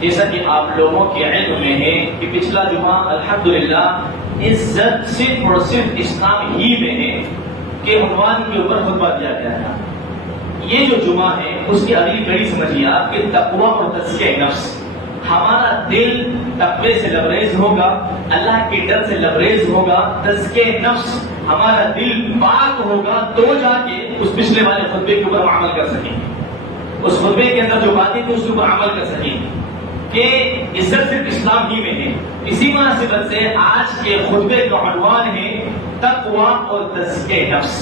جیسا کہ آپ لوگوں کے علم میں ہے کہ پچھلا جمعہ الحمدللہ عزت صرف اور صرف اسلام ہی میں ہے کہ عنوان کے اوپر خطبہ دیا گیا تھا. یہ جو جمعہ ہے اس کی اگلی کڑی سمجھیے آپ کہ تقویٰ اور تزکیہ نفس. ہمارا دل تقوی سے لبریز ہوگا، اللہ کے ڈر سے لبریز ہوگا، تزکیہ نفس ہمارا دل پاک ہوگا تو جا کے اس پچھلے والے خطبے کے اوپر ہم عمل کر سکیں گے. اس خطبے کے اندر جو باتیں تھیں اس کے اوپر عمل کر سکیں گے کہ عزت صرف اسلام ہی میں ہے. اسی مناسبت سے آج کے خطبے کا عنوان ہے تقویٰ اور تزکیہ نفس.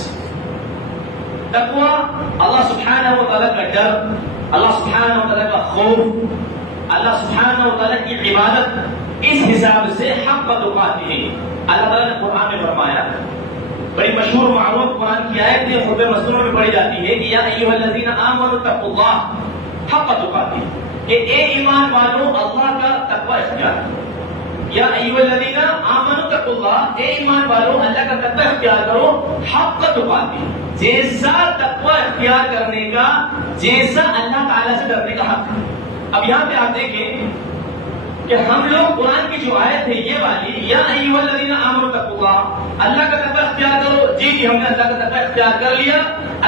تقویٰ اللہ سبحانہ و تعالیٰ کا ڈر، اللہ سبحانہ و تعالیٰ کا خوف، اللہ سبحانہ و تعالیٰ کی عبادت اس حساب سے حق تقاتی ہے. اللہ تعالیٰ نے قرآن میں فرمایا، بڑی مشہور معروف قرآن کی آیت ہے، خطبہ مسنون میں پڑھی جاتی ہے کہ یا ایھا الذین آمنوا اتقوا اللہ حق تقاتی، کہ اے ایمان والو اللہ کا تقوی اختیار کرو. یا ایھا الذین آمنوا اتقوا اللہ، اے ایمان والو اللہ کا تقوی اختیار کرو حق تقاتی، جیسا تقوی اختیار کرنے کا جیسا اللہ تعالیٰ سے ڈرنے کا حق ہے. اب یہاں پہ آپ دیکھیں کہ ہم لوگ قرآن کی جو آیت ہے یہ والی یا ایھا الذین آمنوا اتقوا اللہ، اللہ کا تقوی اختیار کرو، جی ہم نے اللہ کا تقوی اختیار کر لیا،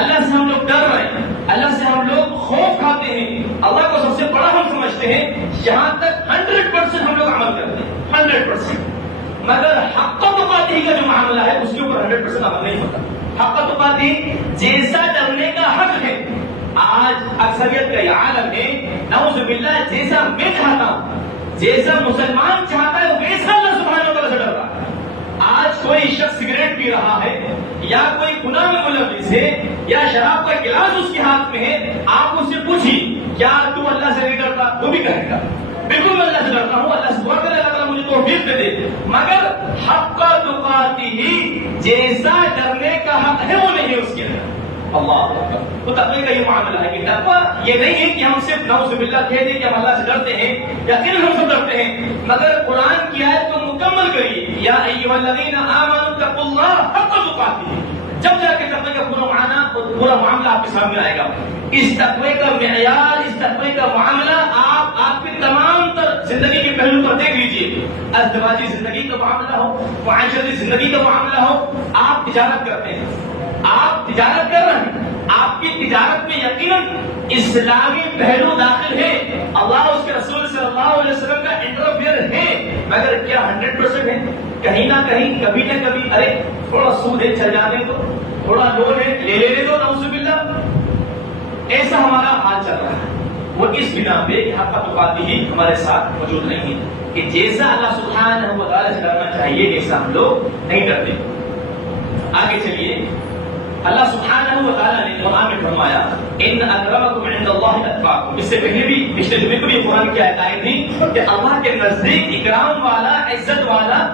اللہ سے ہم لوگ ڈر رہے ہیں، اللہ سے ہم لوگ خوف کھاتے ہیں، اللہ کو سب سے بڑا ہم سمجھتے ہیں، یہاں تک 100% ہم لوگ عمل کرتے ہیں 100%. مگر حق تقاتی کا جو معاملہ ہے اس کے اوپر 100% عمل نہیں ہوتا. حق تقاتی جیسا ڈرنے کا حق ہے، آج اکثریت کا یہ عالم ہے نعوذ باللہ، جیسا میں چاہتا ہوں، جیسا مسلمان چاہتا ہے ویسا اللہ سبحانہ وتعالیٰ سے ڈر رہا ہے. آج کوئی شخص سگریٹ پی رہا ہے یا کوئی گناہ میں ملوث ہے یا شراب کا گلاس اس کے ہاتھ میں ہے، آپ اس سے پوچھیے کیا تو اللہ سے نہیں ڈرتا؟ وہ بھی کہے گا بالکل میں اللہ سے ڈرتا ہوں، اللہ سے دعا کرے اللہ تعالیٰ مجھے توفیق دے دے. مگر حق تقاتی ہی جیسا ڈرنے کا حق ہے وہ نہیں ہے اس کے اندر. اللہ تو تقوی کا یہ معاملہ ہے کہ تقوی یہ نہیں ہے کہ ہم صرف نعوذ باللہ کہہ دیں کہ ہم اللہ سے ڈرتے ہیں یا پھر ہم سب ڈرتے ہیں، مگر قرآن کی آیت کو مکمل کریے یا ایھا الذین آمنوا اتقوا اللہ حق تقاتی، جب جا کے تقوی کا پورا معنی اور پورا معاملہ آپ کے سامنے آئے گا. اس تقوی کا معیار، اس تقوی کا معاملہ آپ کی تمام تر زندگی کے پہلو پر دیکھ لیجیے. ازدواجی زندگی کا معاملہ ہو، معاشرتی زندگی کا معاملہ ہو، آپ تجارت کرتے ہیں، آپ تجارت کر رہے ہیں، آپ کی تجارت میں یقیناً اسلامی پہلو داخل ہے، اللہ اس کے رسول صلی اللہ علیہ وسلم کا انٹرفیئر ہے، مگر کیا 100% ہے؟ کہیں نہ کہیں کبھی نہ کبھی ارے تھوڑا سود ہے چل جانے دو، تھوڑا لون ہے لے لینے دو، نعوذ باللہ ایسا ہمارا حال چل رہا ہے. وہ اس بنا پہ کہ حق تقاتی ہی ہمارے ساتھ موجود نہیں ہے کہ جیسا اللہ سبحانہ و تعالیٰ سے ڈرنا چاہیے ویسا ہم لوگ نہیں ڈرتے. آگے چلیے، اللہ سبحانہ و تعالیٰ نے قرآن میں فرمایا ان اکرمکم عند اللہ اتقاکم. اس سے پہلے بھی پچھلے جمعے کو بھی قرآن کی آیتیں تھیں کہ اللہ کے نزدیک اکرام والا، عزت والا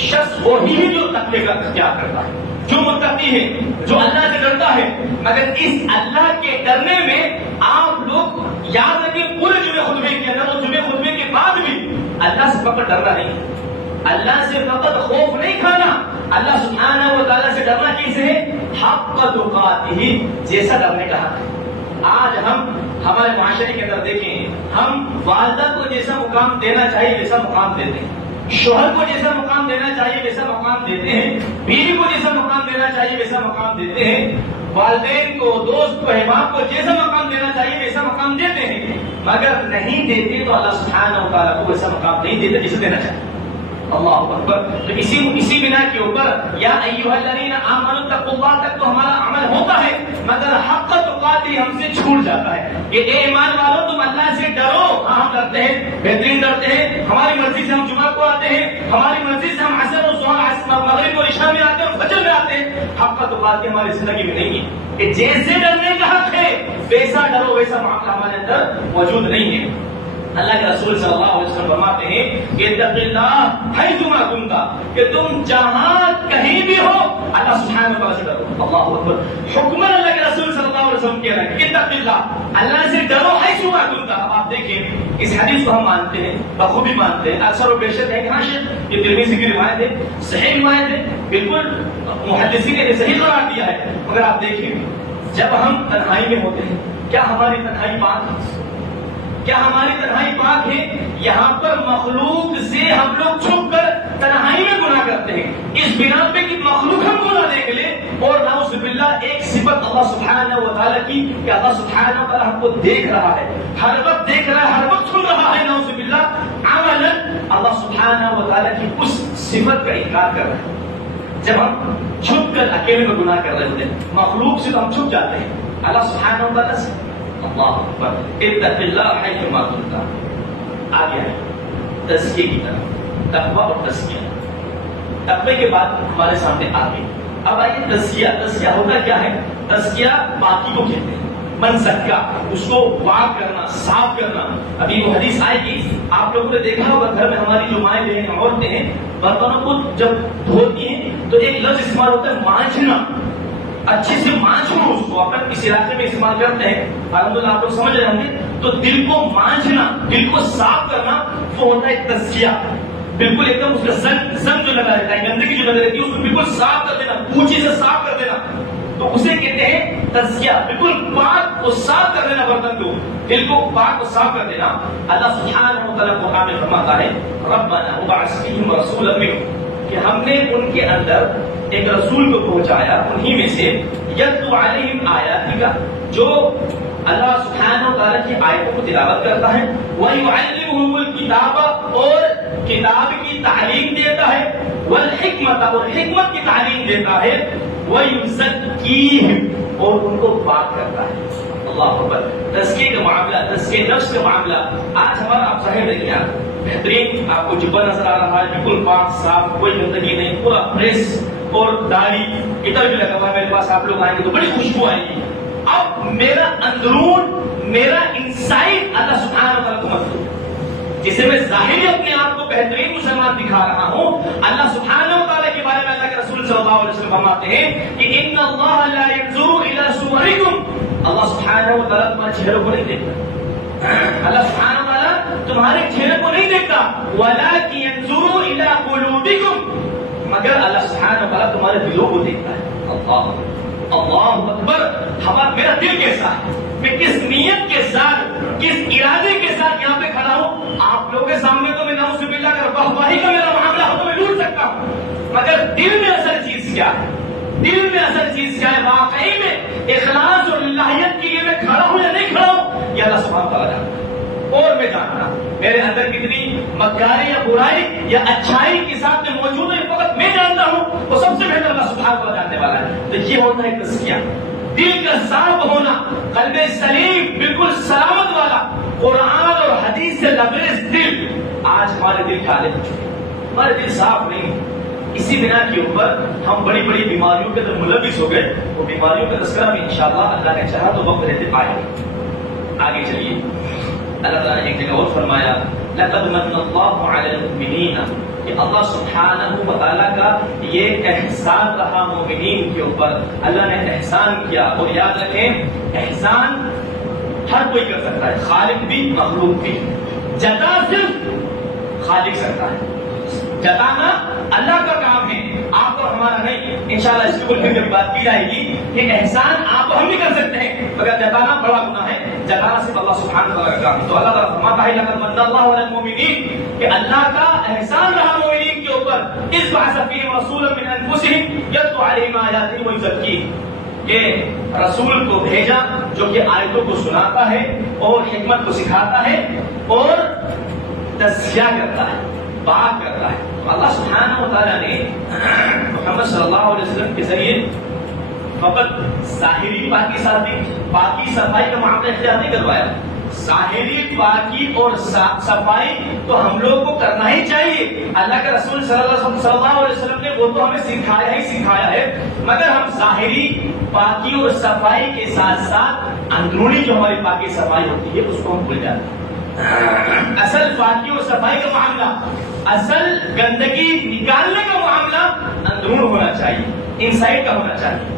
شخص وہی ہے جو تقوی کا اختیار کرتا ہے، جو متقی ہے، جو اللہ سے ڈرتا ہے. مگر اس اللہ کے ڈرنے میں آپ لوگ یاد رکھیں پورے جمعے خطبے کے اندر اور جمعے خطبے کے بعد بھی اللہ سے فقط ڈرنا نہیں، اللہ سے فقط خوف نہیں کھانا، اللہ سبحانہ و تعالیٰ سے ڈرنا کیسے ہے؟ حق تقاتی، جیسا ڈرنے کا حق ہے. آج ہم ہمارے معاشرے کے اندر دیکھیں، ہم والدہ کو جیسا مقام دینا چاہیے ویسا مقام دیتے ہیں، شوہر کو جیسا مقام دینا چاہیے ویسا مقام دیتے ہیں، بیوی کو جیسا مقام دینا چاہیے ویسا مقام دیتے ہیں، والدین کو، دوست کو، احباب کو جیسا مقام دینا چاہیے ویسا مقام دیتے ہیں. مگر نہیں دیتے تو اللہ سبحانہ و تعالیٰ کو ویسا مقام نہیں دیتے جسے دینا چاہیے. اللہ اکبر. تو اسی بنا کے اوپر یا ایھا الذین آمنوا اتقوا اللہ تک تو ہمارا عمل ہوتا ہے، مگر حق تقاتی ہم سے چھوٹ جاتا ہے کہ اے ایمان والو تم اللہ سے ڈرو. ہاں ہم ڈرتے ہیں، بہترین ڈرتے ہیں، ہماری مرضی سے ہم جمعہ کو آتے ہیں، ہماری مرضی سے ہم عصر و مغرب اور عشاء میں آتے ہیں اور فجر میں آتے ہیں. حق تقاتی ہماری زندگی میں نہیں ہے کہ جیسے ڈرنے کا حق ہے ویسا ڈرو، ویسا معاملہ ہمارے اندر موجود نہیں ہے. اللہ کے رسول صلی اللہ علیہ وسلم فرماتے ہیں کہ اتق اللہ حیثما کنت، کہ تم جہاں کہیں بھی ہو اللہ سبحانہ و تعالیٰ سے ڈرو. اللہ اکبر. حکم اللہ کے رسول صلی اللہ علیہ وسلم کہہ رہے ہیں کہ اتق اللہ، اللہ سے ڈرو حیثما کنت. اب آپ دیکھیں اس حدیث کو ہم مانتے ہیں، بخوبی مانتے ہیں، اکثر و بیشتر ہے کہ ہاں شیخ یہ ترمذی کی روایت ہے، صحیح روایت ہے، بالکل محدثین نے صحیح قرار دیا ہے. مگر آپ دیکھیں جب ہم تنہائی میں ہوتے ہیں کیا ہماری تنہائی پاک ہے؟ کیا ہماری تنہائی پاک ہے؟ یہاں پر مخلوق سے ہم لوگ چھپ کر تنہائی میں گناہ کرتے ہیں، اس بنا پہ کہ مخلوق ہم کو نہ دیکھ لے، اور نعوذ باللہ ایک صفت اللہ سبحانہ و تعالیٰ کی کہ اللہ سبحانہ و تعالیٰ ہم کو دیکھ رہا ہے، ہر وقت دیکھ رہا ہے، ہر وقت سن رہا ہے، نعوذ باللہ عملاً اللہ سبحانہ و تعالیٰ کی اس صفت کا انکار کر رہے ہیں۔ جب ہم چھپ کر اکیلے میں گناہ کر رہے ہوتے ہیں، مخلوق سے تو ہم چھپ جاتے ہیں، اللہ سبحانہ و تعالیٰ سے اللہ اکبر اتق اللہ حیثما کنت۔ آگے ہے تزکیے کی طرف، تقویٰ اور تزکیہ۔ تقوی کے بعد ہمارے سامنے آگے اب آئیے تزکیہ۔ تزکیہ ہوتا کیا ہے؟ تزکیہ پاکی کو کہتے ہیں، من زکا، اس کو پاک کرنا، صاف کرنا۔ ابھی وہ حدیث آئے گی، آپ لوگوں نے دیکھا ہوگا گھر میں ہماری جو مائیں بہنیں عورتیں ہیں برتنوں کو جب دھوتی ہیں تو ایک لفظ استعمال ہوتا ہے مانجھنا، اچھے سے مانجھو اس کو، اپنے کسی علاقے میں استعمال کرتے ہیں، الحمدللہ آپ لوگ سمجھ رہے ہوں گے۔ تو دل کو مانجھنا، دل کو صاف کرنا، وہ ہوتا ہے تزکیہ۔ بالکل ایک دم اس کا زنگ جو لگا رہتا ہے، گندگی جو لگا رہتی ہے، اس کو بالکل صاف کر دینا، پوچھی سے صاف کر دینا، تو اسے کہتے ہیں تزکیہ۔ بالکل پاک اور صاف کر دینا برتن کو، دل کو پاک اور صاف کر دینا۔ اللہ سبحانہ و تعالیٰ قرآن میں فرماتا ہے ربنا وابعث فیہم رسولا منہم، کہ ہم نے ان کے اندر ایک رسول کو پہنچایا انہی میں سے، یتلو علیہم آیاتک، جو اللہ سبحانہ و تعالیٰ کی آیتوں کو تلاوت کرتا ہے، وَيُعَلِّمُهُمُ الْكِتَابَ، اور کتاب کی تعلیم دیتا ہے، وَالْحِکْمَةَ، اور حکمت کی تعلیم دیتا ہے، وَيُزَكِّيهِمْ، اور ان کو پاک کرتا ہے۔ اللہ اکبر۔ تزکیے کا معاملہ، تزکیے نفس کا معاملہ، آج ہمارا آپ ظاہر دیکھیں، بہترین آپ کو جبہ نظر آ رہا ہے، بالکل پاک صاف، کوئی گندگی نہیں، پورا پریس اور داڑھی ادھر بھی لگا ہوا ہے، میرے پاس آپ لوگ آئیں گے تو بڑی خوشبو آئے گی۔ اب میرا اندرون، میرا انسائٹ اللہ سبحانہ و تعالیٰ کو مطلوب ہے، جسے میں ظاہری اپنے آپ کو بہترین مسلمان دکھا رہا ہوں، اللہ سبحانہ و تعالیٰ کے بارے میں اللہ کے رسول صلی اللہ علیہ وسلم فرماتے ہیں کہ ان اللہ لا ينظر الى صورکم، اللہ سبحانہ و تعالیٰ تمہارے چہروں کو نہیں دیکھتا، اللہ سبحانہ و تعالیٰ تمہارے چہرے کو نہیں دیکھتا، ولکن ينظر الى قلوبکم، مگر اللہ سبحانہ و تعالیٰ تمہارے دلوں کو دیکھتا ہے۔ اللہ اکبر۔ ہمارا میرا دل کیسا ہے، میں کس نیت کے ساتھ، کس ارادے کے ساتھ یہاں پہ کھڑا ہوں؟ آپ لوگوں کے سامنے تو میں نعوذ باللہ اگر واہی کا میرا معاملہ ہو تو میں لوٹ سکتا ہوں، مگر دل میں اصل چیز کیا ہے؟ دل میں اصل چیز کیا ہے؟ واقعی میں اخلاص اور للہیت کے لیے میں کھڑا ہوں یا نہیں کھڑا ہوں، یہ اللہ سبحانہ تعالیٰ جانتا ہے، اور میں جانتا میرے اندر کتنی مکاری یا برائی یا اچھائی کے ساتھ میں موجود ہے، فقط میں جانتا ہوں، وہ سب سے بہتر اللہ سبحانہ تعالیٰ جاننے والا ہے۔ تو یہ ہوتا ہے تزکیہ، دل کا صاف ہونا، قلب سلیم، بالکل سلامت والا، قرآن اور حدیث سے لبریز دل۔ آج ہمارے دل کالے ہو چکے، ہمارے دل صاف نہیں، اسی بنا کے اوپر ہم بڑی بڑی بیماریوں کے اندر ملوث ہو گئے، وہ بیماریوں کا تذکرہ بھی انشاءاللہ اللہ نے چاہا تو وقت رہتے آئے گا۔ آگے چلیے، اللہ تعالیٰ نے ایک جگہ اور فرمایا لَقَدْ مَنَّ اللَّهُ عَلَى الْمُؤْمِنِينَ، کہ اللہ سبحانہ و تعالیٰ کا یہ احسان رہا مومنین کے اوپر، اللہ نے احسان کیا۔ اور یاد رکھیں احسان ہر کوئی کر سکتا ہے، خالق بھی مخلوق بھی، جتا صرف خالق سکتا ہے، جتانا اللہ کا کام ہے، آپ اور ہمارا نہیں۔ انشاءاللہ اس کے اوپر پھر بات کی جائے گی کہ احسان آپ ہم بھی کر سکتے ہیں، مگر جتانا بڑا گناہ ہے، جتانا صرف اللہ سبحانہ وتعالیٰ کا کام ہے۔ تو اللہ تعالیٰ فرماتا ہے لَقَدْ مَنَّ اللَّهُ عَلَى الْمُؤْمِنِينَ، کہ اللہ کا احسان رہا مومنین کے اوپر، اِذْ بَعَثَ فِيهِمْ رَسُولًا مِنْ أَنفُسِهِمْ يَتْلُو عَلَيْهِمْ آيَاتِهِ وَيُزَكِّيهِمْ، کہ رسول کو بھیجا جو کہ آیتوں کو سناتا ہے اور حکمت کو سکھاتا ہے اور تزکیہ کرتا ہے، پاک کرتا ہے۔ تو اللہ سبحانہ و تعالیٰ نے محمد صلی اللہ علیہ وسلم کے ذریعے فقط ظاہری پاکی صفائی کا معاملہ اختیار نہیں کروایا، ظاہری پاکی اور صفائی تو ہم لوگ کو کرنا ہی چاہیے، اللہ کے رسول صلی اللہ علیہ وسلم نے وہ تو ہمیں سکھایا ہے، مگر ہم ظاہری پاکی اور صفائی کے ساتھ ساتھ اندرونی جو ہماری پاکی صفائی ہوتی ہے اس کو ہم بھول جاتے ہیں۔ اصل پاکی اور صفائی کا معاملہ، اصل گندگی نکالنے کا معاملہ اندرون ہونا چاہیے، انسائڈ کا ہونا چاہیے۔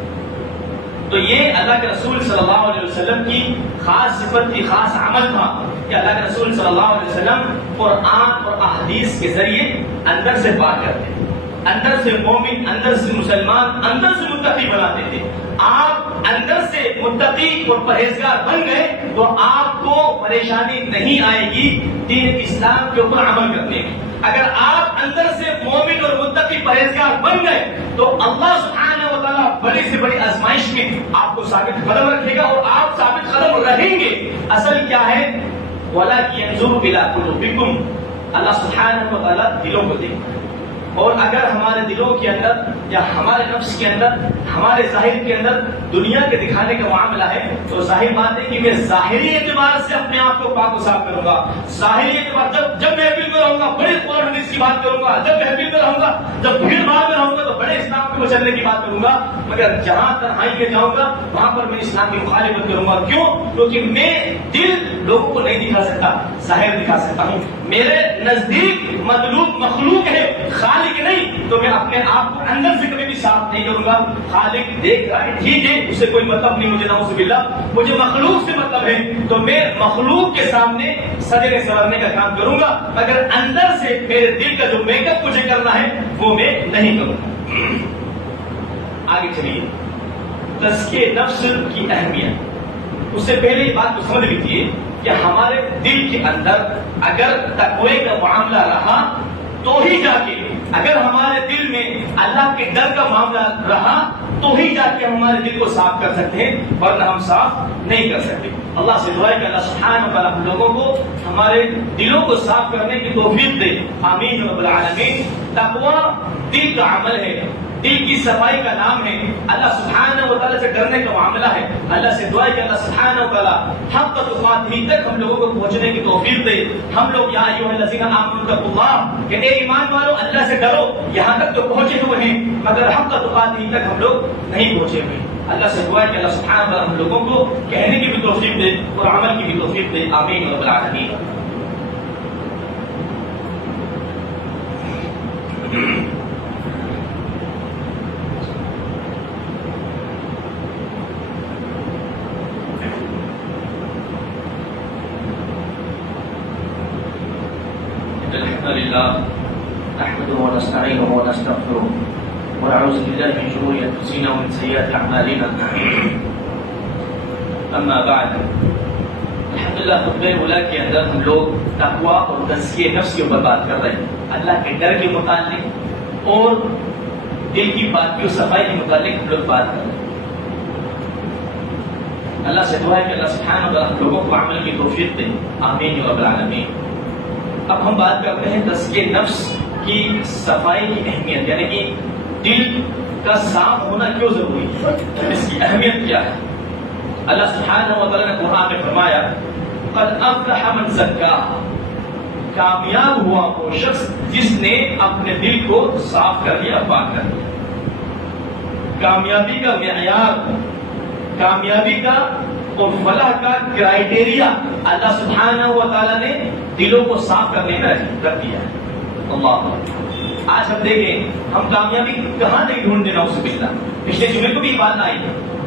تو یہ اللہ کے رسول صلی اللہ علیہ وسلم کی خاص صفت تھی، خاص عمل تھا کہ اللہ کے رسول صلی اللہ علیہ وسلم قرآن اور احادیث کے ذریعے اندر سے پاک کرتے ہیں۔ اندر سے مومن، اندر سے مسلمان، اندر سے متقی بناتے تھے. آپ اندر سے متقی اور پرہیزگار بن گئے تو آپ کو پریشانی نہیں آئے گی دین اسلام کے اوپر عمل کرنے کی. اگر آپ اندر سے مومن اور متقی پرہیزگار بن گئے تو اللہ سبحانہ و تعالیٰ بڑی سے بڑی آزمائش میں آپ کو ثابت قدم رکھے گا اور آپ ثابت قدم رہیں گے. اصل کیا ہے؟ وَلَكِنْ يَنْظُرُ إِلَىٰ قُلُوبِكُمْ. اللہ سبحانہ و تعالیٰ دلوں کو دیکھتا ہے، اور اگر ہمارے دلوں کے اندر یا ہمارے نفس کے اندر، ہمارے ظاہر کے اندر دنیا کے دکھانے کا معاملہ ہے تو ظاہر بات ہے کہ میں ظاہری اعتبار سے اپنے آپ کو پاک و صاف کروں گا. ظاہری اعتبار جب محفل میں رہوں گا بڑے قرآن حدیث کی بات کروں گا، جب محفل میں رہوں گا، جب بھیڑ بھاڑ میں رہوں گا تو بڑے اسلام کے مچلنے کی بات کروں گا. مگر جہاں تنہائی میں جاؤں گا وہاں پر میں اسلام کی مخالفت کروں گا. کیوں؟ کیونکہ میں دل لوگوں کو نہیں دکھا سکتا، ظاہر دکھا سکتا ہوں. میرے نزدیک مطلوب مخلوق ہے، خالق نہیں، تو میں اپنے آپ کو اندر سے کبھی بھی صاف نہیں کروں گا. خالق دیکھ رہا ہے، ٹھیک ہے، اسے کوئی مطلب نہیں، مجھے نعوذ باللہ مجھے مخلوق سے مطلب ہے تو میں مخلوق کے سامنے سجنے سورنے کا کام کروں گا، مگر اندر سے میرے دل کا جو میک اپ مجھے کرنا ہے وہ میں نہیں کروں گا. آگے چلیے، تزکیہ نفس کی اہمیت. اس سے پہلے یہ بات کو سمجھ لیجیے کہ ہمارے دل کے اندر اگر تقوی کا معاملہ رہا تو ہی جا کے، اگر ہمارے دل میں اللہ کے ڈر کا معاملہ رہا تو ہی جا کے ہم ہمارے دل کو صاف کر سکتے ہیں، ورنہ ہم صاف نہیں کر سکتے. اللہ سے دعا ہے کہ اللہ سبحانہ و تعالیٰ ہم لوگوں کو ہمارے دلوں کو صاف کرنے کی توفیق دے. آمین رب العالمین. تقوی دل کا عمل ہے، دل کی صفائی کا نام ہے. اللہ سبحانہ و تعالیٰ سے ڈرنے کا معاملہ ہے. اللہ سے دعا ہے کہ اللہ سبحانہ و تعالیٰ حق تقویٰ تک ہم لوگوں کو پہنچنے کی توفیق دے. ہم لوگ یا ایھا الذین آمنوا اتقوا اللہ، کہ اے ایمان والو اللہ سے ڈرو، یہاں تک تو پہنچے ہوئے ہیں مگر حق تقویٰ تک ہم لوگ نہیں پہنچے ہوئے. اللہ سے دعا ہے کہ اللہ سبحانہ و تعالیٰ ہم لوگوں کو کہنے کی بھی توفیق دے اور عمل کی بھی توفیق دے. آمین رب العالمین. نحمده ونستعينه ونستغفره ونعوذ بالله من شرور انفسنا ومن سيئات اعمالنا. اما بعد، الحمدللہ خطبہ اولیٰ کے اندر ہم لوگ تقویٰ اور تزکیہ نفس کے اوپر بات کر رہے ہیں، اللہ کے ڈر کے متعلق اور دل کی پاکی و صفائی کے متعلق ہم لوگ بات کر رہے ہیں. اللہ سے دعا ہے کہ اللہ سبحانہ و تعالیٰ ہم لوگوں کو عمل کی توفیق دے. آمین رب العالمین. اب ہم بات کرتے ہیں تزکیہ نفس کی صفائی کی اہمیت، یعنی کہ دل کا صاف ہونا کیوں ضروری ہے، اس کی اہمیت کیا ہے. اللہ سبحانہ و تعالیٰ نے قرآن میں فرمایا قد افلح من زکاہا، کامیاب ہوا وہ شخص جس نے اپنے دل کو صاف کر لیا، پاک کر لیا. کامیابی کا معیار، کامیابی کا اور فلاح کا کرائیٹیریا اللہ سبحانہ و تعالیٰ نے دلوں کو صاف کرنے میں رکھ دیا ہے. اللہ آج ہم دیکھیں ہم کامیابی کہاں تک ڈھونڈتے نعوذ باللہ. پچھلے جمعے کو بھی بات آئی.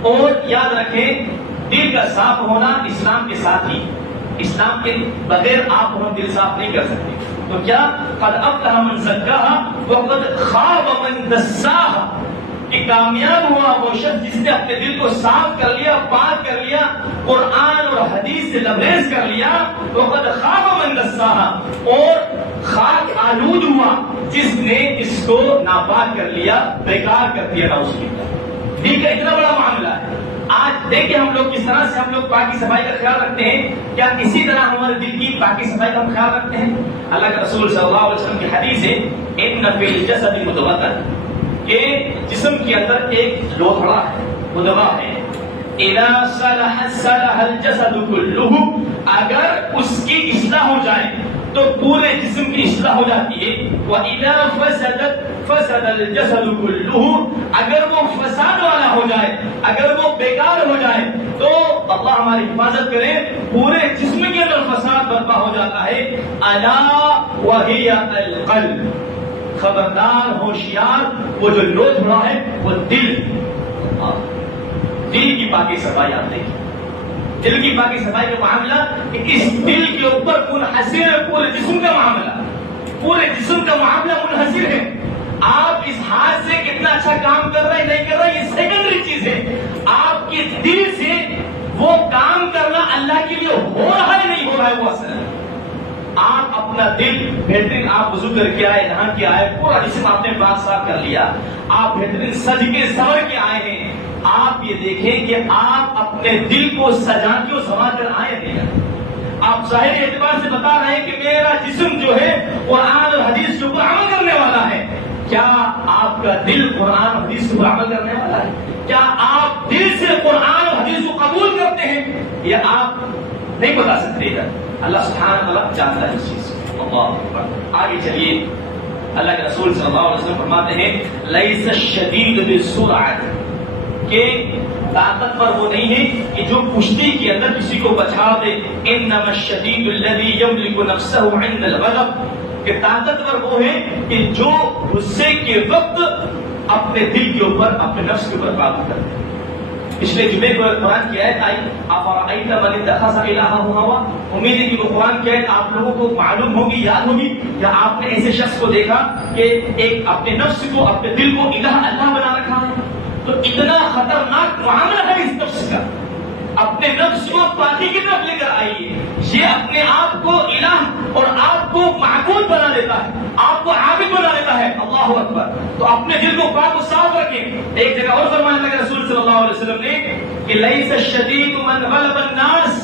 اور یاد رکھیں دل کا صاف ہونا اسلام کے ساتھ ہی، اسلام کے بغیر آپ اور دل صاف نہیں کر سکتے. تو کیا قد افلح من زکاہا وقد خاب من دساہا، کہ کامیاب ہوا وہ شخص جس نے اپنے دل کو صاف کر لیا، پاک کر لیا، قرآن اور حدیث سے لبریز کر لیا. وقد خاب من دساہا، اور خاک آلود ہوا جس نے اس کو ناپاک کر لیا، بیکار کر دیا. نعوذ باللہ. دل کا اتنا بڑا معاملہ ہے. آج دیکھیں ہم لوگ کس طرح سے ہم لوگ پاکی صفائی کا خیال رکھتے ہیں. کیا اسی طرح ہمارے دل کی پاکی صفائی کا ہم خیال رکھتے ہیں؟ اللہ کے رسول صلی اللہ علیہ وسلم کی حدیث ہے ان فی الجسد مضغۃ، کہ جسم کے اندر ایک لوتھڑا ہے، مضغہ ہے. اذا صلح صلح الجسد كله، اگر اس کی اصلاح ہو جائے تو پورے جسم کی اصلاح ہو جاتی ہے. وَإِذَا فَسَدَتْ فَسَدَ الْجَسَدُ كُلُّهُ، اگر وہ فساد والا ہو جائے، اگر وہ بیکار ہو جائے تو اللہ ہماری حفاظت کرے پورے جسم کے اندر فساد برپا ہو جاتا ہے. أَلَا وَهِيَ الْقَلْبُ، خبردار ہوشیار، وہ جو لوتھڑا ہے وہ دل. دل کی پاکی صفائی آپ دیکھیں، دل کی پاکی صفائی کا معاملہ اس دل کے اوپر منحصر ہے. پورے جسم کا معاملہ، پورے جسم کا معاملہ منحصر ہے. آپ دل سے وہ کام کرنا اللہ کے لیے ہو رہا ہے نہیں ہو رہا ہے وہ اصل ہے. آپ اپنا دل بہترین آپ وضو کر کے آئے نہا کے آئے پورا جسم آپ نے پاک صاف کر لیا, آپ بہترین سج کے سنور کے آئے ہیں, آپ یہ دیکھیں کہ آپ اپنے دل کو سجا کے اور سنوار کر آئے نہیں. آپ ظاہری اعتبار سے بتا رہے ہیں کہ میرا جسم جو ہے قرآن اور حدیث کے اوپر عمل کرنے والا ہے. کیا آپ کا دل قرآن اور حدیث کے اوپر عمل کرنے والا ہے؟ کیا آپ دل سے قرآن اور حدیث کو قبول کرتے ہیں یا آپ نہیں بتا سکتے؟ اللہ سبحانہ وتعالیٰ جانتا ہے اس چیز کو. اللہ اکبر. آگے چلیے, اللہ کے رسول صلی اللہ علیہ وسلم فرماتے ہیں لیس الشدید بالسرعۃ, کہ طاقتور وہ نہیں ہے کہ جو کشتی کے اندر کسی کو بچا دے. انما الشدید الذی یملک نفسہ عند الغضب, کہ طاقتور وہ ہے کہ جو غصے کے وقت اپنے دل کے اوپر اپنے نفس کے اوپر قابو کرتے ہیں. پچھلے جمعے کو قرآن کی آیت آئی افرأیت من اتخذ الہہ ہوا, امید ہے کہ وہ قرآن کی آیت آپ لوگوں کو معلوم ہوگی, یاد ہوگی, یا آپ نے ایسے شخص کو دیکھا کہ ایک اپنے نفس کو اپنے دل کو الہ اللہ بنا رکھا ہے. تو اتنا خطرناک معاملہ ہے اس نفس کا. اپنے نفس کو پاکی کی طرف لے کر آئیے, یہ اپنے آپ کو الہ اور آپ کو معبود بنا دیتا ہے, آپ کو عابد بنا دیتا ہے. اللہ اکبر. تو اپنے دل کو پاک و صاف رکھیں. ایک جگہ اور فرمایا اللہ کے رسول صلی اللہ علیہ وسلم نے کہ لیس الشدید من غلب الناس,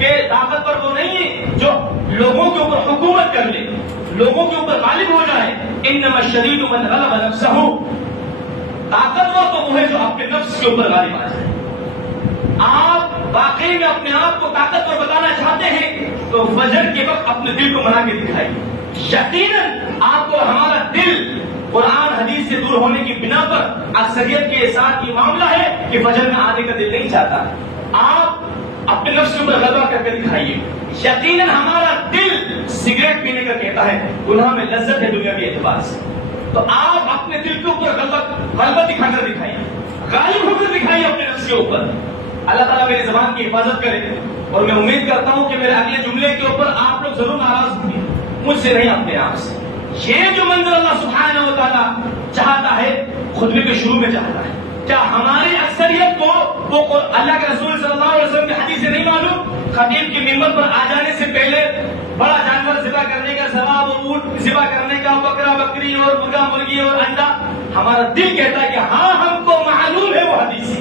کہ طاقتور وہ نہیں ہے جو لوگوں کے اوپر حکومت کر لے, لوگوں کے اوپر غالب ہو جائے. انما الشدید من غلب نفسہ, طاقتور تو وہ ہے جو اپنے نفس کے اوپر غالب آ جائے. آپ واقعی میں اپنے آپ کو طاقتور بتانا چاہتے ہیں تو فجر کے وقت اپنے دل کو منا کے دکھائیے. یقیناً آپ کو ہمارا دل قرآن حدیث سے دور ہونے کی بنا پر اکثریت کے ساتھ یہ معاملہ ہے کہ فجر میں آنے کا دل نہیں چاہتا. آپ اپنے نفس کے اوپر غلبہ کر کے دکھائیے. یقیناً ہمارا دل سگریٹ پینے کا کہتا ہے گناہ میں لذت ہے دنیاوی اعتبار سے, تو آپ اپنے دل کے اوپر غلبہ دکھا کر دکھائیے, غالب ہو کر دکھائیے اپنے نفس کے اوپر. اللہ تعالیٰ میری زبان کی حفاظت کرے, اور میں امید کرتا ہوں کہ میرے اگلے جملے کے اوپر آپ لوگ ضرور ناراض ہوں گے, مجھ سے نہیں اپنے آپ سے. یہ جو منظر اللہ سبحانہ و تعالیٰ چاہتا ہے خطبے کے شروع میں چاہتا ہے. کیا ہماری اکثریت کو وہ اللہ کے رسول صلی اللہ علیہ وسلم کی حدیث سے نہیں معلوم؟ خطیب کی ممبر پر آ جانے سے پہلے بڑا جانور ذبح کرنے کا ثواب, اور اونٹ ذبح کرنے کا, بکرا بکری اور مرغا مرغی اور انڈا. ہمارا دل کہتا ہے کہ ہاں ہم کو معلوم ہے وہ حدیث,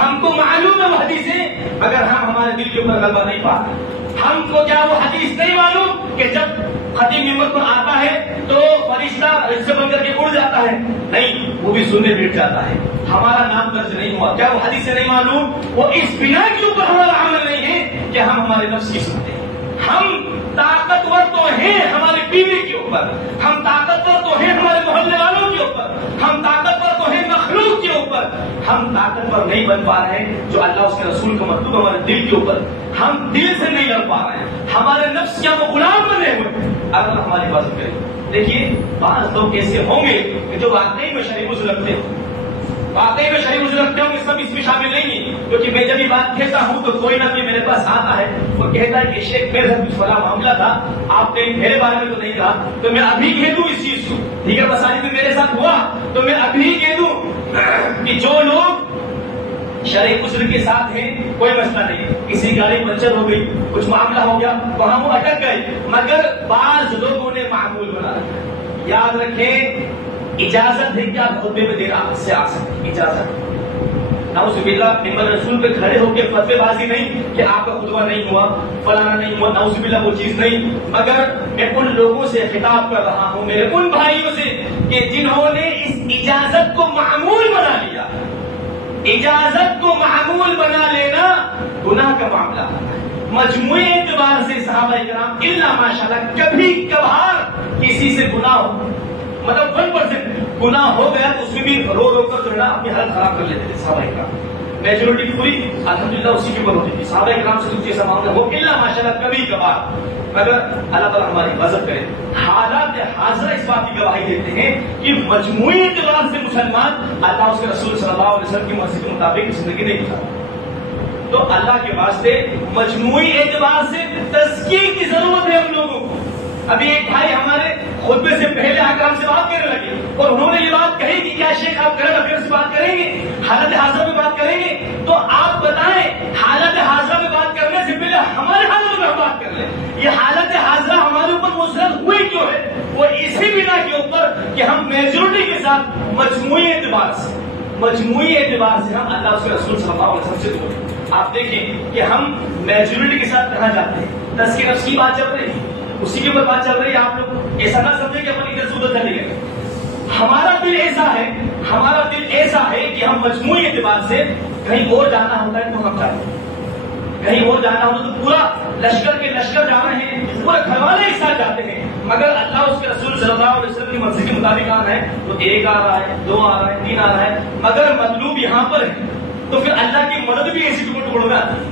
ہم کو معلوم ہے وہ حدیثیں, مگر ہم ہمارے دل کے اوپر غلبہ نہیں پاتے. ہم کو کیا وہ حدیث نہیں معلوم کہ جب خطیب ممبر پر آتا ہے تو فرشتہ رشتے بن کر کے اڑ جاتا ہے؟ نہیں, وہ بھی سننے بیٹھ جاتا ہے. ہمارا نام درج نہیں ہوا. کیا وہ حدیث سے نہیں معلوم؟ وہ اس بنا کے اوپر ہمارا عمل نہیں ہے کہ ہم ہمارے نفس کی سنتے ہیں. ہم طاقتور تو ہیں ہماری بیوی کے اوپر, ہم طاقتور تو ہیں ہمارے محلے والوں کے اوپر, ہم طاقتور تو ہیں مخلوق کے اوپر. ہم طاقتور نہیں بن پا رہے ہیں جو اللہ اس کے رسول کا مطلوب ہمارے دل کے اوپر. ہم دل سے نہیں لڑ پا رہے ہیں, ہمارے نفس کیا وہ غلام بنے ہوئے. اللہ ہماری حفاظت کرے. دیکھیے بعض لوگ ایسے ہوں گے کہ جو واقعی میں شریف وضو رکھتے ہوں, واقعی میں شریف وضو رکھتے ہوں گے, سب اس میں شامل نہیں ہیں. کیونکہ میں جب یہ بات کہتا ہوں تو کوئی نہ کوئی میرے پاس آتا ہے, وہ کہتا ہے کہ شیخ میرے ساتھ کچھ فلاں معاملہ تھا, آپ نے میرے بارے میں تو نہیں کہا, تو میں ابھی کہہ دوں اس چیز کو. دیگر مساجد میں میرے ساتھ ہوا تو میں ابھی کہہ دوں کہ جو لوگ شرعی عذر کے ساتھ ہیں کوئی مسئلہ نہیں, کسی گاڑی پنچر ہو گئی, کچھ معاملہ ہو گیا, وہاں وہ اٹک گئے, مگر بعض لوگوں نے معمول بنا رکھا. یاد رکھیں اجازت ہے کہ آپ خطبے میں دیر سے آ سکتے, اجازت. نعوذ باللہ ممبر رسول پہ کھڑے ہو کے فتوی بازی نہیں کہ آپ کا خطبہ نہیں ہوا, فلانا نہیں ہوا, نعوذ باللہ وہ چیز نہیں. مگر میں ان لوگوں سے خطاب کر رہا ہوں, میرے ان بھائیوں سے کہ جنہوں نے اس اجازت کو معمول بنا لیا. اجازت کو معمول بنا لینا گناہ کا معاملہ ہے. مجموعی اعتبار سے صحابہ کرام الا ماشاءاللہ کبھی کبھار کسی سے گناہ ہو, مطلب 1% گناہ ہو گیا تو اس میں بھی رو رو کر جو ہے نا اپنی حالت خراب کر لیتے تھے صحابہ کرام. میجورٹی پوری الحمدللہ اسی کے اوپر ہوتی تھی. صحابہ کرام سے کچھ ایسا معاملہ ہو الا ماشاءاللہ کبھی کبھار, مگر اللہ تعالیٰ ہماری حفاظت کرے. حالات حاضرہ اس بات کی گواہی دیتے ہیں کہ مجموعی اعتبار سے مسلمان اللہ اس کے رسول صلی اللہ علیہ وسلم کی مرضی کے مطابق زندگی نہیں گزارتا. تو اللہ کے واسطے مجموعی اعتبار سے تزکیے کی ضرورت ہے ہم لوگوں کو. ابھی ایک بھائی ہمارے خطبے سے پہلے آ کر ہم سے بات کرنے لگے اور انہوں نے یہ بات کہی کہ کیا شیخ آپ کرنٹ افیئر سے بات کریں گے, حالت حاضر میں بات کریں گے, تو آپ بتائیں اسی بنا کے اوپر کہ ہم میجورٹی کے ساتھ مجموعی اعتبار سے ہم اللہ اس کے رسول صلی اللہ علیہ وسلم سے دور ہیں. آپ دیکھیں کہ ہم میجورٹی کے ساتھ کہاں جاتے ہیں؟ تزکیہ نفس کی بات چل رہی ہے، اسی کے اوپر بات چل رہی ہے. آپ لوگ ایسا نہ سمجھیں کہ اپنی ادھر سے ادھر چلے گئے. ہمارا دل ایسا ہے کہ ہم مجموعی اعتبار سے کہیں اور جانا ہوتا ہے تو ہم جاتے ہیں، کہیں اور جانا ہوتا تو پورا لشکر جا رہے ہیں، پورا گھر والے ایک ساتھ جاتے ہیں. مگر اللہ اس کے رسول صلی اللہ علیہ وسلم کی مرضی کے مطابق آنا ہے تو ایک آ رہا ہے، دو آ رہا ہے، تین آ رہا ہے، مگر مطلوب یہاں پر ہے. تو پھر اللہ کی مدد بھی ایسی ٹکڑ میں آتی ہے.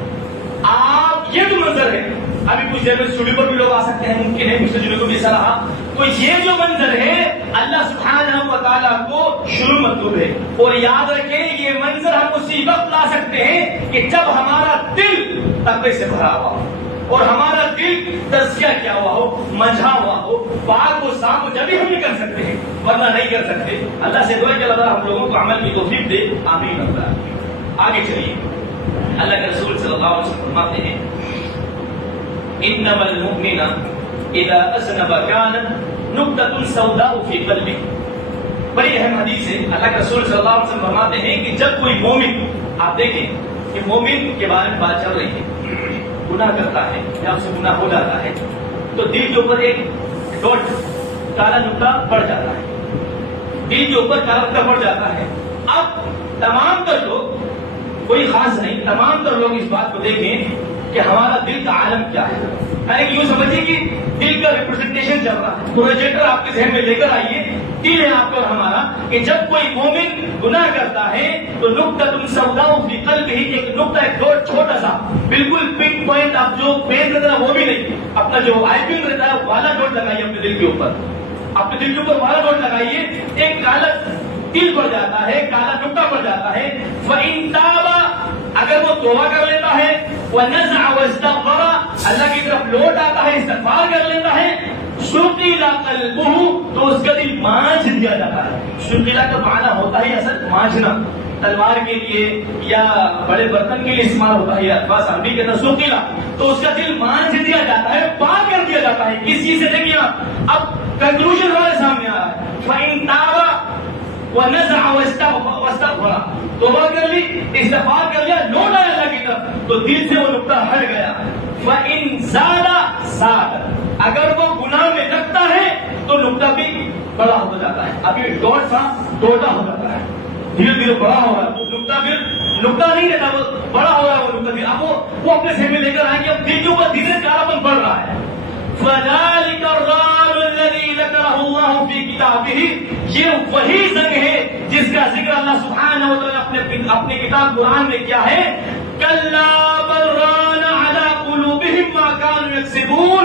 آپ یہ جو منظر ہے، ابھی کچھ دیر میں اسٹوڈیو پر بھی لوگ آ سکتے ہیں، ممکن ہے پچھلے دنوں کو بھی ایسا رہا. تو یہ جو منظر ہے اللہ سبحانہ و تعالیٰ کو شروع مطلوب ہے. اور یاد رکھیں یہ منظر ہم اسی وقت لا سکتے ہیں کہ جب ہمارا دل تقوی سے بھرا ہوا ہو اور ہمارا دل تزکیہ کیا ہوا ہو، منجھا ہوا ہو، پاک و صاف ہو، جبھی ہم یہ کر سکتے ہیں، ورنہ نہیں کر سکتے. اللہ سے دعا کہ اللہ تعالیٰ ہم لوگوں کو عمل کی توفیق دے. آمین. آگے چلیے. اللہ کے رسول صلی اللہ علیہ وسلم فرماتے ہیں انما المؤمن اذا اذنب كانت نقطة سوداء في قلبه. بڑی اہم حدیث ہے. اللہ کے رسول صلی اللہ علیہ وسلم فرماتے ہیں کہ جب کوئی مومن، آپ دیکھیں کہ مومن کے بارے میں بات چل رہی ہے، گناہ کرتا ہے یا اس سے گناہ ہو جاتا ہے تو دل کے اوپر ایک ڈاٹ کالا نقطہ پڑ جاتا ہے، دل کے اوپر کالا نقطہ پڑ جاتا ہے. اب تمام تر لوگ، کوئی خاص نہیں، تمام تر لوگ اس بات کو دیکھیں کہ ہمارا دل کا عالم کیا ہے. یوں سمجھیے کہ دل کا ریپرزنٹیشن چل رہا ہے. پروجیکٹر آپ کے ذہن میں لے کر آئیے، دل ہے آپ کا اور ہمارا، کہ جب کوئی مومن گناہ کرتا ہے تو نقطۃ سوداء فی قلبہ، ایک نقطہ، ایک ڈاٹ چھوٹا سا، بالکل پن پوائنٹ، آپ جو پین رہتا ہے وہ بھی نہیں، اپنا جو آئی پن رہتا ہے والا ڈاٹ لگائیے اپنے دل کے اوپر، اپنے دل کے اوپر والا ڈاٹ لگائیے. ایک کالا دل پڑ جاتا ہے، کالا نقطہ پڑ جاتا ہے. فَإِن تَابَ، اگر وہ توبہ کر لیتا ہے، وَنَزَعَ وَاسْتَغْفَرَ، اللہ کی طرف لوٹ آتا ہے، استغفار کر لیتا ہے، سُقِلَ قَلْبُهُ، تو اس کا دل مانجھ دیا جاتا ہے. سُقِلَ کا معنی ہوتا ہے اصل مانجھنا، تلوار کے لیے یا بڑے برتن کے لیے استعمال ہوتا ہے، یا بس عربی کے اندر سُقِلَ، تو اس کا دل مانجھ دیا جاتا ہے، پاک کر دیا جاتا ہے. کس چیز سے؟ دیکھیے اب کنکلوژن ہمارے سامنے آ رہا ہے. فَإِن تَابَ وَنَزَعَ وَاسْتَغْفَرَ، توبہ کر لی، استغفار کر لیا، لوٹ آیا اللہ کی طرف، تو دل سے وہ نقطہ ہٹ گیا. فَإِن زَادَ زَادَ، اگر وہ گناہ میں لگتا ہے تو نقطہ بھی بڑا ہو جاتا ہے. ابھی ڈاٹ تھا ٹوٹا ہو جاتا ہے، دھیرے دھیرے بڑا ہو رہا ہے. نقطہ پھر نقطہ نہیں رہتا، وہ بڑا ہو رہا ہے. وہ نقطہ پھر اب وہ اپنے ذہن میں لے کر آئیں گے، اب دل کے اوپر دھیرے کالاپن بڑھ رہا ہے. فَذَلِكَ الرَّانُ الَّذِي ذَكَرَهُ اللَّهُ فِي كِتَابِهِ، یہ وہی زنگ ہے جس کا ذکر اللہ سبحانہ و تعالیٰ اپنے کتاب قرآن میں کیا ہے. كَلَّا بَلْ رَانَ عَلَىٰ قُلُوبِهِمْ مَا كَانُوا يَكْسِبُونَ،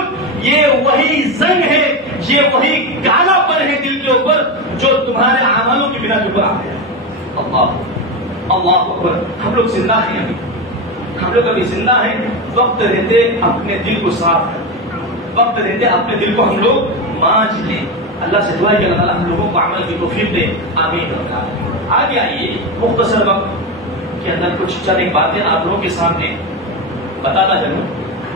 یہ وہی زنگ ہے، یہ وہی کالا پن ہے دل کے اوپر جو تمہارے اعمالوں کی بنا کے اوپر آ گیا. اللہ اکبر. ہم لوگ زندہ ہیں، ہم لوگ ابھی زندہ ہیں. وقت رہتے اپنے دل کو صاف کریں، وقت رہتے اپنے دل کو ہم لوگ مانجھ لیں. اللہ سے دعا ہے کہ اللہ تعالیٰ ہم لوگوں کو عمل کی توفیق دے. آمین. آگے آئیے، مختصر وقت کے اندر کچھ چند ایک باتیں آپ لوگوں کے سامنے بتاتا چلوں،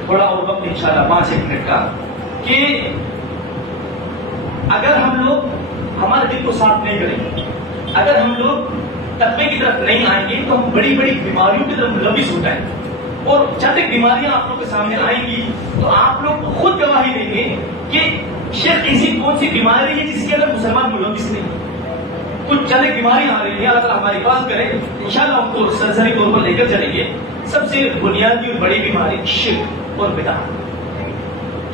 تھوڑا اور وقت انشاءاللہ 5-1 منٹ کا، کہ اگر ہم لوگ ہمارے دل کو صاف نہیں کریں گے، اگر ہم لوگ تقوی کی طرف نہیں آئیں گے تو ہم بڑی بڑی بیماریوں کی طرف ملوث ہو جائیں گے. اور چند ایک بیماریاں آپ لوگ کے سامنے آئیں گی تو آپ لوگ خود گواہی دیں گے کہ شیخ ایسی کون سی بیماری ہے جس کے اندر مسلمان ملوث نہیں. کچھ چند ایک بیماریاں آ رہی ہیں، اللہ تعالیٰ ہماری بات کرے، انشاءاللہ ہم کو سرسری طور پر لے کر چلیں گے. سب سے بنیادی اور بڑی بیماری شرک اور بدعت.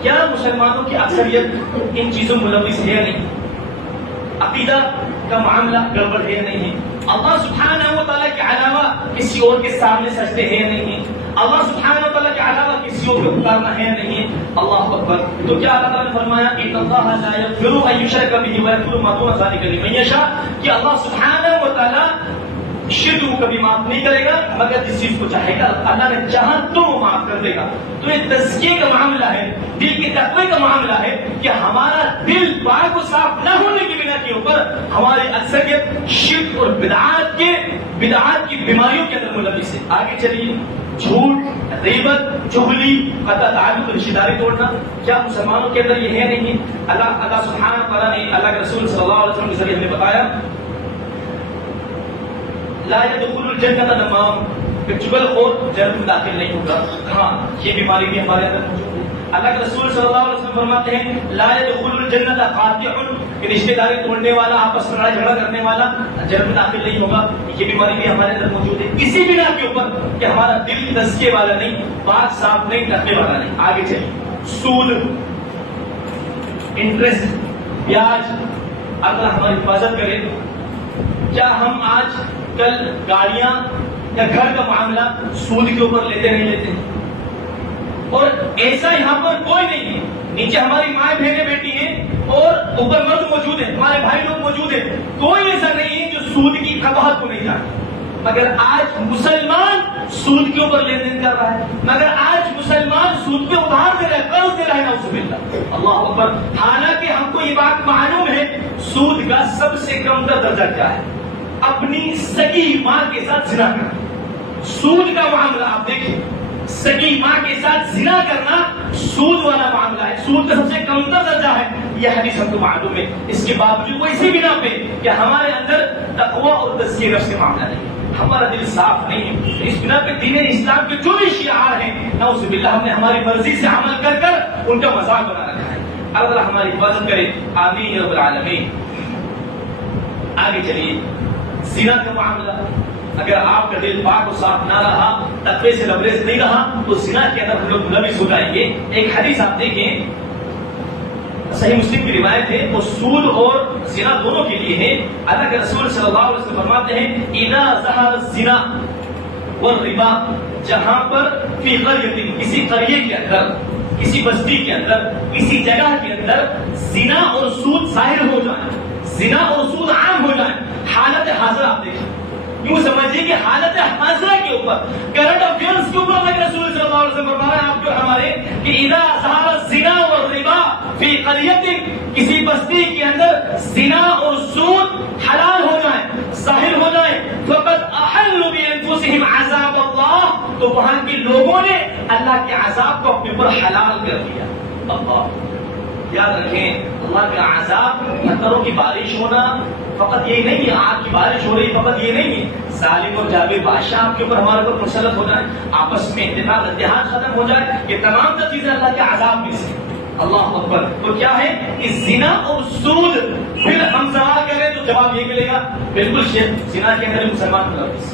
کیا مسلمانوں کی اکثریت ان چیزوں میں ملوث ہے یا نہیں؟ عقیدہ کا معاملہ گڑبڑ ہے یا نہیں ہے؟ اللہ سبحانہ و تعالیٰ کے علاوہ کسی اور کے سامنے سجدے ہیں یا نہیں ہے؟ اللہ سبحانہ و تعالیٰ کے علاوہ کسی اور کو پکارنا ہے یا نہیں ہے؟ اللہ اکبر. تو کیا اللہ تعالیٰ نے فرمایا ان اللہ لا یغفر ان یشرک بہ ویغفر ما دون ذلک لمن یشاء، کہ اللہ سبحانہ و تعالیٰ شرک کو کبھی معاف نہیں کرے گا مگر جس چیز کو چاہے گا اللہ نے چاہا تو وہ معاف کر دے گا. تو یہ تزکیے کا معاملہ ہے، دل کے تقوی کا معاملہ ہے کہ ہمارا دل پاک و صاف نہ ہونے کی بنا کے اوپر ہماری اکثریت شرک اور بدعات کی بیماریوں کے اندر ملوث ہے. آگے چلیے. جھوٹ، غیبت، چغلی، قطع تعلق، رشتہ داری توڑنا، کیا مسلمانوں کے اندر یہ ہے نہیں؟ اللہ سبحانہ و تعالیٰ نے اللہ کے رسول صلی اللہ علیہ وسلم کے ذریعے ہمیں بتایا لا يدخل الجنت نمام، کہ چغل خور جنت میں داخل نہیں ہوگا. ہاں یہ بیماری بھی ہمارے اندر موجود ہے. اللہ کے رسول صلی اللہ علیہ وسلم فرماتے ہیں لا يدخل الجنت قاطع، کہ رشتہ داری توڑنے والا، آپس میں لڑائی جھگڑا کرنے والا جنت میں داخل نہیں ہوگا. یہ بیماری بھی ہمارے اندر موجود ہے، اسی بنا کے اوپر کہ ہمارا دل تزکیے والا نہیں، پاک صاف نہیں، رکھنے والا نہیں. آگے چلیے. سود، انٹرسٹ، بیاج، اللہ ہماری حفاظت کرے. کیا ہم آج کل گاڑیاں یا گھر کا معاملہ سود کے اوپر لیتے نہیں لیتے؟ اور ایسا یہاں پر کوئی نہیں ہے. نیچے ہماری مائیں بہنیں بیٹی ہیں اور اوپر مرد موجود ہیں، ہمارے بھائی لوگ موجود ہیں. کوئی ایسا نہیں ہے جو سود کی قباحت کو نہیں جانتا. مگر آج مسلمان سود کے اوپر لین دین کر رہا ہے، مگر آج مسلمان سود پہ ادھار دے رہا ہے، قرض دے رہا ہے. نعوذ باللہ. اللہ اکبر. حالانکہ ہم کو یہ بات معلوم ہے سود کا سب سے کم درجہ کیا ہے؟ اپنی سگی ماں کے ساتھ زنا کرنا. سود کا معاملہ آپ دیکھیں، سگی ماں کے ساتھ زنا کرنا سود والا معاملہ ہے، سود کا سب سے کم درجہ ہے. یہ حدیث ہم کو معلوم ہے. اس کے باوجود وہ اسی بنا پہ کہ ہمارے اندر تقویٰ اور تزکیہ نفس کا معاملہ نہیں، ہمارا دل صاف نہیں ہے. اس بنا پہ دین اسلام کے جو بھی شعار ہیں نعوذ باللہ ہم نے ہماری مرضی سے عمل کر کر ان کا مذاق بنا رکھا ہے. اللہ ہماری حفاظت کرے. آمین یا رب العالمین. آگے چلیے. زنا کا معاملہ، اگر آپ کا دل پاک و صاف نہ رہا، تقوی سے لبریز نہیں رہا، تو زنا کے اندر ہم لوگ ملوث ہو جائیں گے. ایک حدیث آپ دیکھیں، صحیح مسلم کی روایت ہے، وہ سود اور زنا دونوں کے لیے ہے. اللہ کے رسول صلی اللہ علیہ وسلم فرماتے ہیں اذا ظہر الزنا والربا، جہاں پر فی قریۃ، کسی قریے کے اندر، کسی بستی کے اندر، کسی جگہ کے اندر زنا اور سود ظاہر ہو جائیں، زنا اور سود عام ہو جائیں. حالت حاضرہ آپ دیکھیں، یوں سمجھیے کہ حالت حاضرہ کے اوپر، کرنٹ افیئرز کے اوپر اللہ کے رسول صلی اللہ علیہ وسلم فرما رہے ہیں آپ کو ہمارے کہ اذا ظہر الزنا والربا فی قریۃ، کسی بستی کے اندر زنا اور سود حلال ہو جائیں، ظاہر ہو جائیں، فقد احلوا بانفسهم عذاب اللہ، تو وہاں کے لوگوں نے اللہ کے عذاب کو اپنے اوپر حلال کر دیا. اللہ یاد رکھیں، اللہ کا عذاب پتھروں کی بارش ہونا فقط یہی نہیں ہے، آگ کی بارش ہو رہی فقط یہ نہیں ہے، ظالم اور جابر بادشاہ آپ کے اوپر ہمارے اوپر مسلط ہو جائے، آپس میں اتحاد اتحاد ختم ہو جائے، یہ تمام تر چیزیں اللہ کے عذاب میں سے. اللہ اکبر. تو کیا ہے کہ زنا اور سود، پھر ہم سوال کریں تو جواب یہ ملے گا بالکل شیخ زنا کے اندر مسلمان ملوث.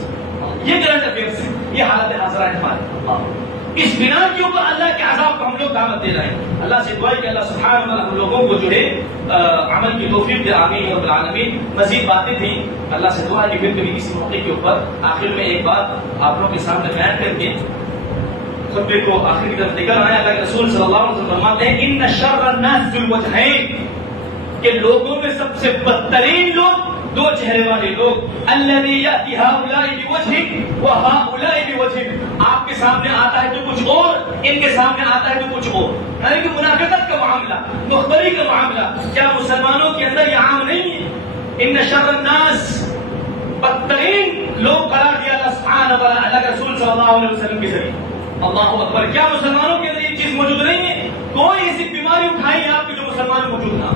یہ کرنٹ افیئرس ہے، یہ حالت حاضرہ ہے ہمارے. اس بنا کے اوپر اللہ کے عذاب کو ہم لوگ دعوت دے رہے ہیں. اللہ سے دعا ہے کہ اللہ سبحانہ و تعالیٰ ہم لوگوں کو جو ہے عمل کی توفیق دے. آمین یا رب العالمین. مزید باتیں تھیں، اللہ سے دعا ہے کہ پھر کبھی کسی موقع کے اوپر آخر میں ایک بات آپ لوگوں کے سامنے بیان کر کے خطبے کو آخر کی طرف نکل رہے ہیں. اللہ کے رسول صلی اللہ علیہ وسلم فرماتے ہیں ان شر الناس ذو الوجہین، کہ لوگوں میں سب سے بدترین لوگ دو چہرے والے لوگ، الذی یأتی ہؤلاء بوجہ وہؤلاء بوجہ، آپ کے سامنے آتا ہے تو کچھ اور، ان کے سامنے آتا ہے تو کچھ اور. یعنی کہ منافقت کا معاملہ، مخبری کا معاملہ کیا مسلمانوں کے اندر یہ عام نہیں ہے؟ ان شر الناس، بدترین لوگ قرار دیا اللہ سبحانہ وتعالی اللہ کے رسول صلی اللہ علیہ وسلم کے ذریعے. اللہ اکبر. کیا مسلمانوں کے اندر یہ چیز موجود نہیں ہے؟ کوئی ایسی بیماری اٹھائی آپ کی جو مسلمان موجود نہ.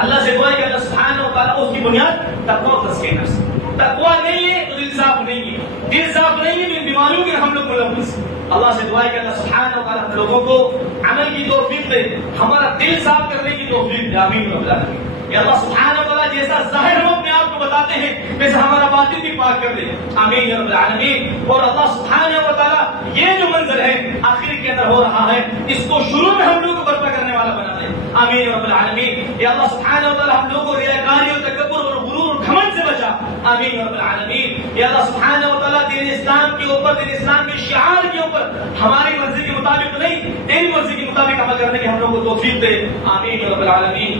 اللہ سے دعا ہے کہ اللہ سبحانہ و تعالیٰ اس کی بنیاد تقویٰ و تزکیہ نفس. تقویٰ نہیں ہے تو دل صاف نہیں ہے، دل صاف نہیں ہے تو بیماریوں کے ہم لوگ ملوث. اللہ سے دعا ہے کہ اللہ سبحانہ و تعالیٰ ہم لوگوں کو عمل کی توفیق دے، ہمارا دل صاف کرنے کی توفیق دے. آمین رب العالمین. یا اللہ سبحانہ و تعالیٰ جیسا ظاہر ہم اپنے آپ کو بتاتے ہیں ویسا ہمارا باطن بھی پاک کر دے. آمین یا رب العالمین. اور اللہ سبحانہ و تعالیٰ یہ جو منظر ہے آخر کے اندر ہو رہا ہے، اس کو شروع میں ہم لوگ کو برپا کرنے والا بنا دے. آمین یا رب العالمین. یا اللہ سبحانہ و تعالیٰ ہم لوگوں کو ریاکاری اور تکبر اور غرور اور گھمنڈ سے بچا. آمین یا رب العالمین. یا اللہ سبحانہ و تعالیٰ دین اسلام کے اوپر، دین اسلام کے شعار کے اوپر ہماری مرضی کے مطابق نہیں، تیری مرضی کے مطابق عمل کرنے کی ہم لوگ کو توفیق دے. آمین یا رب العالمین.